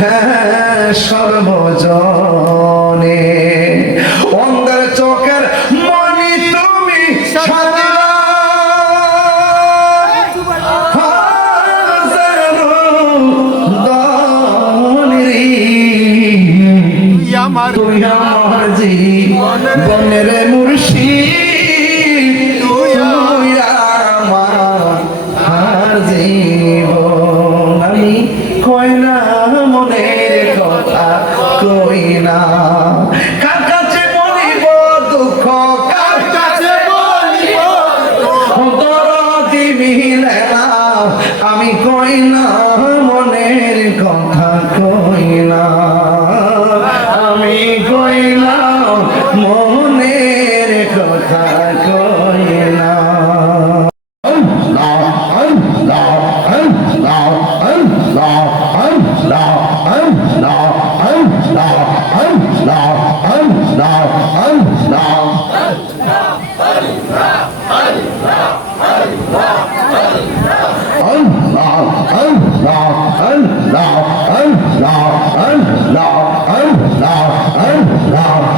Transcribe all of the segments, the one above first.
হ্যাঁ মনের কথা কয় না Allah, Allah, Allah, Allah, Allah,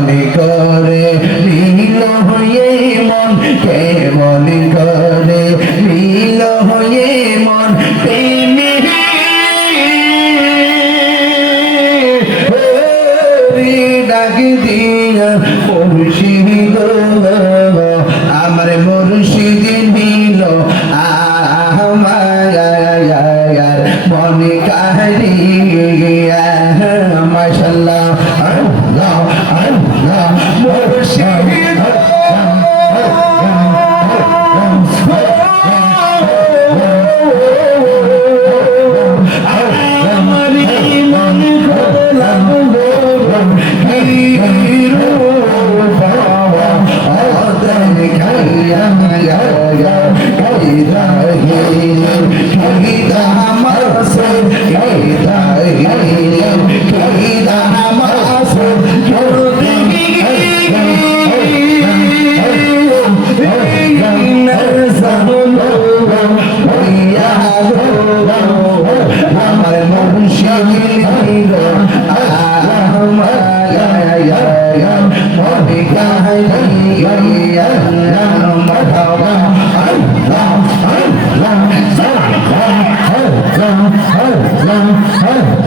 মনে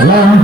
Oh,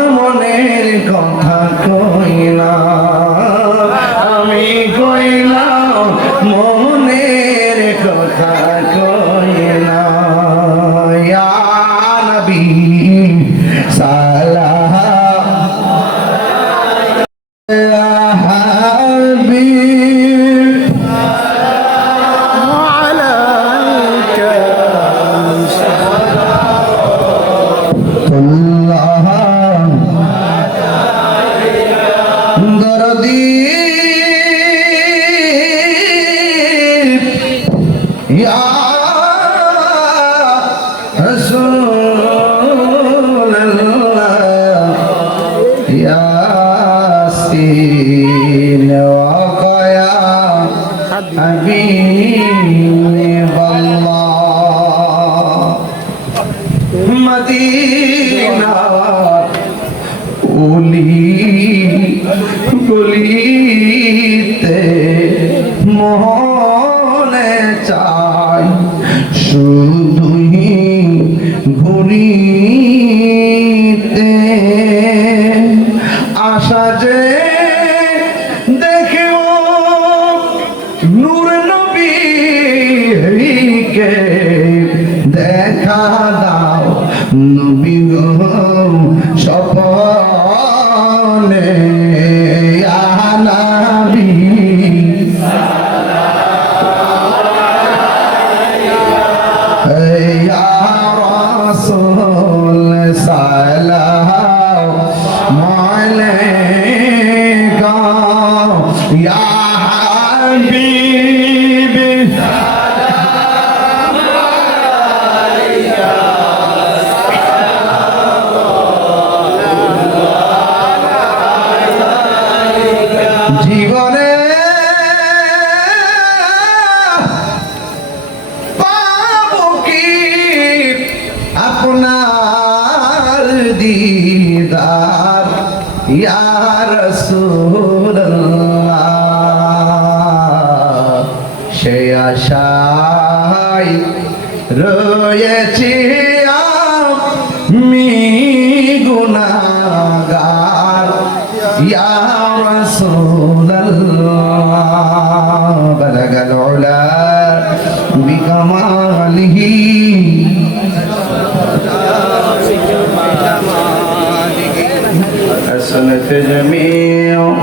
ياسين وقيا حبيب الله مدينة قولي গলিতে মনে চাই শুধুই ঘুরি জীবনে আপনার দিদার? ইয়া রাসূলুল্লাহ সে আশায় রয়েছি আমি গুনাহগার ইয়া العلا بكماله حسنة جميع